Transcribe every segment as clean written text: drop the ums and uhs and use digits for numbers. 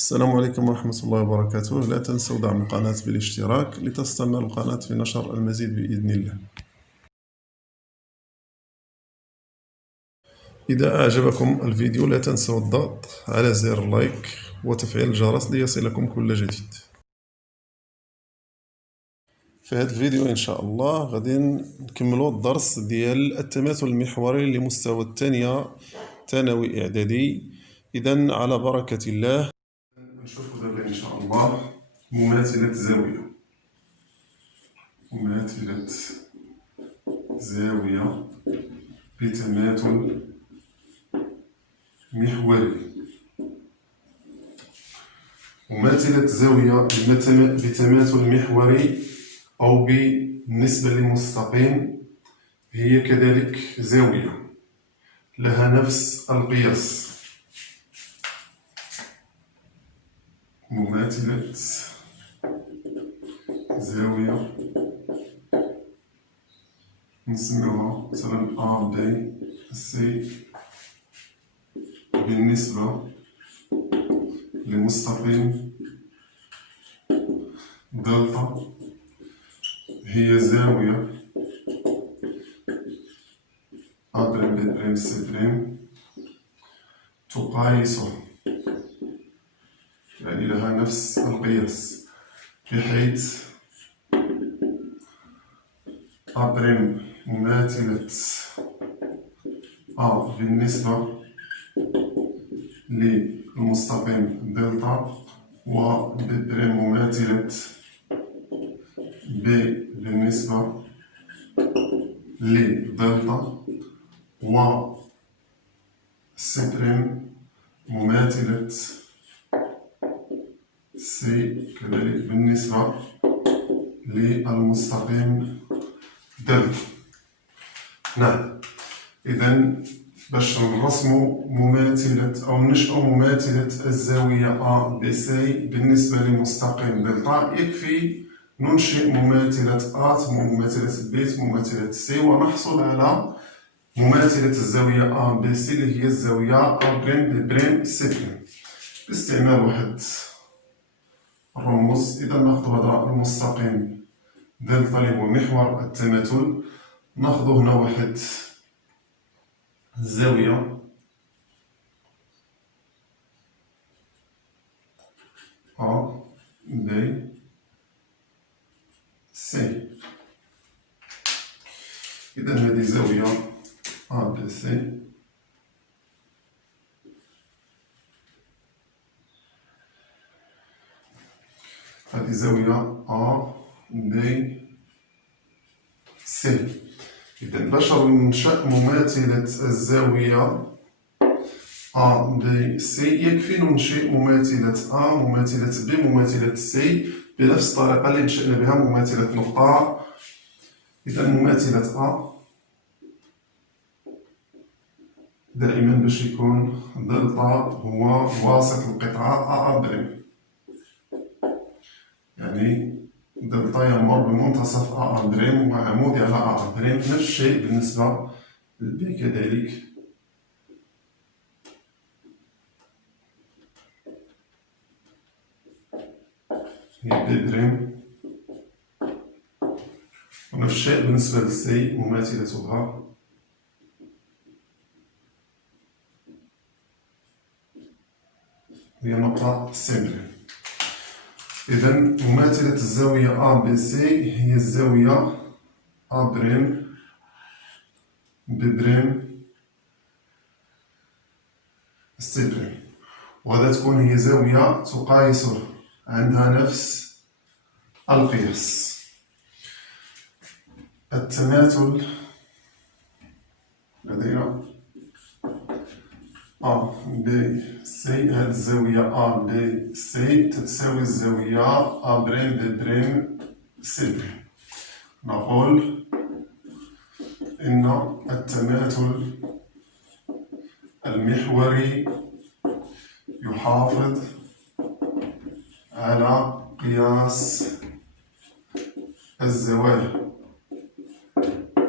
السلام عليكم ورحمة الله وبركاته. لا تنسوا دعم القناة بالاشتراك لتستمر القناة في نشر المزيد بإذن الله. إذا أعجبكم الفيديو لا تنسوا الضغط على زر لايك وتفعيل الجرس ليصلكم كل جديد. في هذا الفيديو إن شاء الله غادي نكملوا الدرس ديال التماثل المحوري لمستوى الثانية ثانوي إعدادي. إذن على بركة الله نشوفوا دابا إن شاء الله مماثلة زاوية. مماثلة زاوية بتماثل محوري. مماثلة زاوية بتماثل محوري أو بالنسبة للمستقيم هي كذلك زاوية لها نفس القياس. مماثلة زاوية نسميوها مثلا A B C بالنسبة لمستقيم دلتا هي زاوية A بريم B بريم C بريم تقايس، يعني لها نفس القياس، بحيث A بريم مماثلة A بالنسبة للمستقيم دلتا، و B بريم مماثلة B بالنسبة لدلتا، و C بريم مماثلة C كذلك بالنسبة للمستقيم دلتا. نعم، إذن باش نرسمو مماثلة أو ننشئو مماثلة الزاوية A B C بالنسبة لمستقيم دلتا يكفي ننشئ مماثلة A ثم مماثلة B ثم مماثلة C ونحصل على مماثلة الزاوية A B C اللي هي الزاوية A بريم B بريم C بريم باستعمال واحد الرموز. إذا ناخذ هذا المستقيم دلتا اللي هو محور التماثل، ناخذ هنا واحد الزاوية A B C. إذا هذه زاوية A B C، هذه زاوية A B C. إذا باش ننشأ مماثلة الزاوية A B C يكفي ننشئ مماثلة A مماثلة B مماثلة C بنفس الطريقة اللي نشأنا بها مماثلة نقطة. إذا مماثلة A دائما باش يكون دلتا هو واسط القطعة A بريم، يعني دلتا يمر بمنتصف A بريم وعمودي على A بريم. نفس الشيء بالنسبة للبي كذلك. هي B بريم، ونفس الشيء بالنسبة للسي مماثلتها هي نقطة C بريم. إذا مماثلة الزاوية A B C هي الزاوية A بريم B بريم C بريم، وهذا تكون هي زاوية تقايس عندها نفس القياس. التماثل لدينا A B C، هذه الزاوية A B C تتساوي الزاوية A بريم B بريم C بريم. نقول إن التماثل المحوري يحافظ على قياس الزوايا.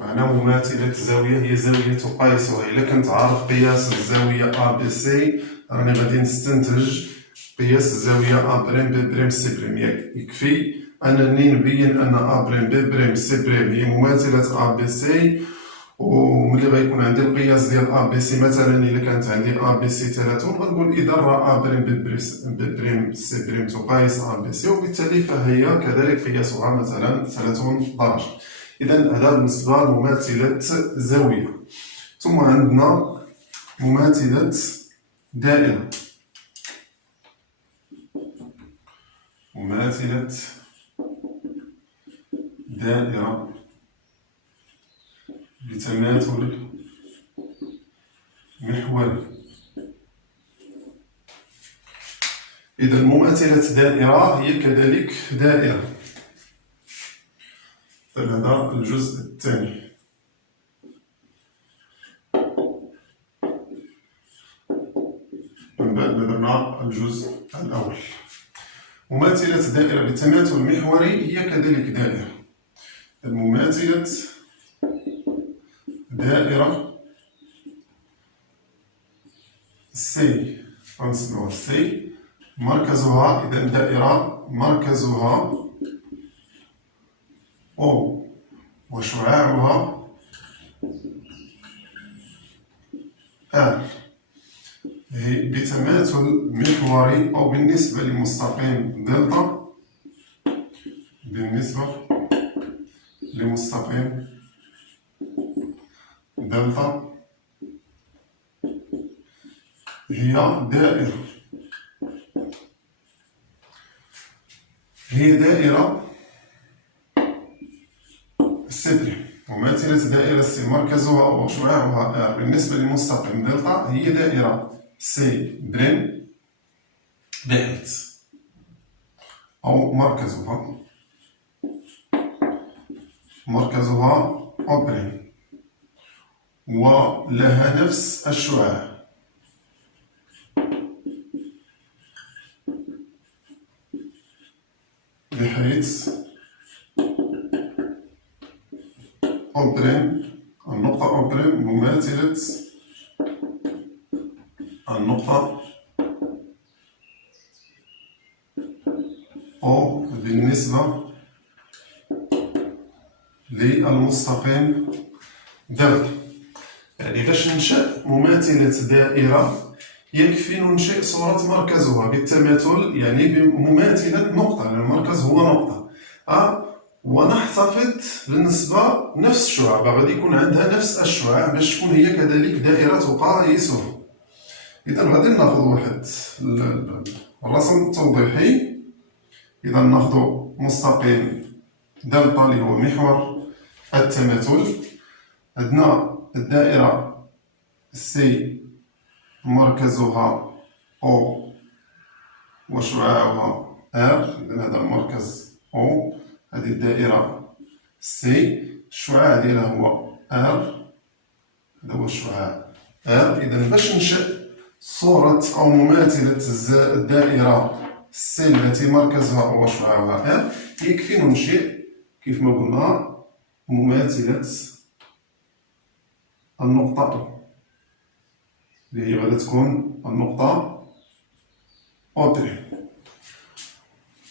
معنى مماثلة زاوية هي زاوية تقايسها. إلا كنت عارف قياس الزاوية A B C راني غادي نستنتج قياس الزاوية أ بريم ب بريم سي بريم. يكفي أنني نبين أن أ بريم ب بريم سي بريم هي مماثلة أ بي سي، وملي غيكون عندي القياس ديال أ بي سي مثلا إلا كانت عندي أ بي سي 30 غنقول إذا راه أ بريم ب بريم سي بريم تقايس أ بي سي، وبالتالي فهي كذلك قياسها مثلا 30 درجة. إذا هذا بالنسبة لمماثلة زاوية. ثم عندنا مماثلة دائرة. مماثلة دائرة بتماثل محوري. إذا مماثلة دائرة هي كذلك دائرة. هذا الجزء الثاني. من بعد درنا الجزء الأول. مماثلة دائرة بتماثل محوري هي كذلك دائرة. مماثلة دائرة سي غنسميوها سي مركزها، إذا دائرة مركزها أو وشعاعها آر، هي بتماثل محوري أو بالنسبة لمستقيم دلتا، بالنسبة لمستقيم دلتا هي دائرة. هي دائرة سي. مماثلة دائرة سي مركزها أو شعاعها آر بالنسبة لمستقيم دلتا هي دائرة سي بريم بحيث أو مركزها أو بريم ولها نفس الشعاع، بحيث أو بريم النقطة أو بريم مماثلة النقطة أو بالنسبة للمستقيم دلتا. يعني باش ننشأ مماثلة دائرة يكفي ننشئ صورة مركزها بالتماثل، يعني بمماثلة نقطة، لأن المركز هو نقطة ونحتفظ بالنسبة نفس الشعاع، غادي يكون عندها نفس الشعاع باش تكون هي كذلك دائرة تقايسها. إذا غادي ناخذ واحد الرسم توضيحي. إذا ناخذ مستقيم دلتا اللي هو محور التماثل. عندنا الدائرة سي مركزها أو وشعاعها آر، إذا هذا المركز أو، هذه الدائرة سي، الشعاع ديالها هو آر، هذا هو الشعاع آر. إذا باش ننشأ صورة أو مماثلة الدائرة سي التي مركزها أو شعاعها آر يكفي ننشئ كيف ما قلنا مماثلة النقطة اللي هي غادي تكون النقطة أو بريم،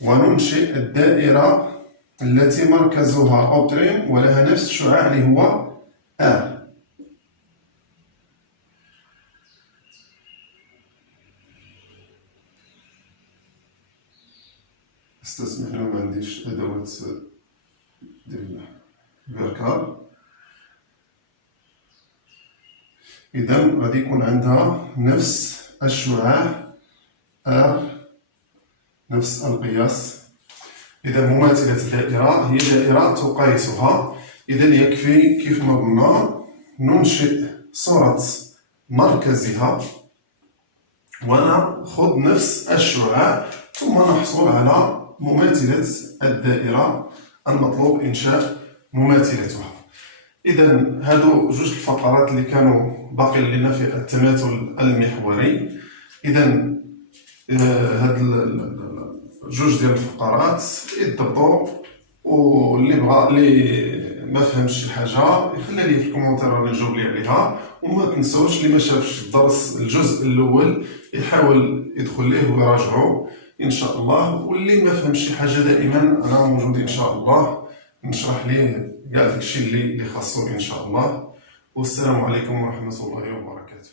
وننشئ الدائرة التي مركزها أو بريم ولها نفس الشعاع اللي هو آر. استسمحنا ما عنديش أدوات ديال البركار. إذا غادي يكون عندها نفس الشعاع آر، نفس القياس. إذا مماثلة دائرة هي دائرة تقايسها. إذا يكفي كيف ما قلنا ننشئ صورة مركزها ونأخذ نفس الشعاع ثم نحصل على مماثلة الدائرة المطلوب إنشاء مماثلتها. إذا هادو جوج الفقرات اللي كانوا باقي لنا في التماثل المحوري. إذا هاد جوج ديال الفقرات يضبطوا، واللي بغى اللي ما فهمش الحاجة يخلي لي في الكومونتير راني نجاوب ليه عليها. وما تنسوش اللي ما شافش الدرس الجزء الاول يحاول يدخل ليه ويراجعه ان شاء الله. واللي ما فهمش شي حاجه دائما انا موجود ان شاء الله نشرح ليه كاع داكشي اللي خاصو ان شاء الله. والسلام عليكم ورحمه الله وبركاته.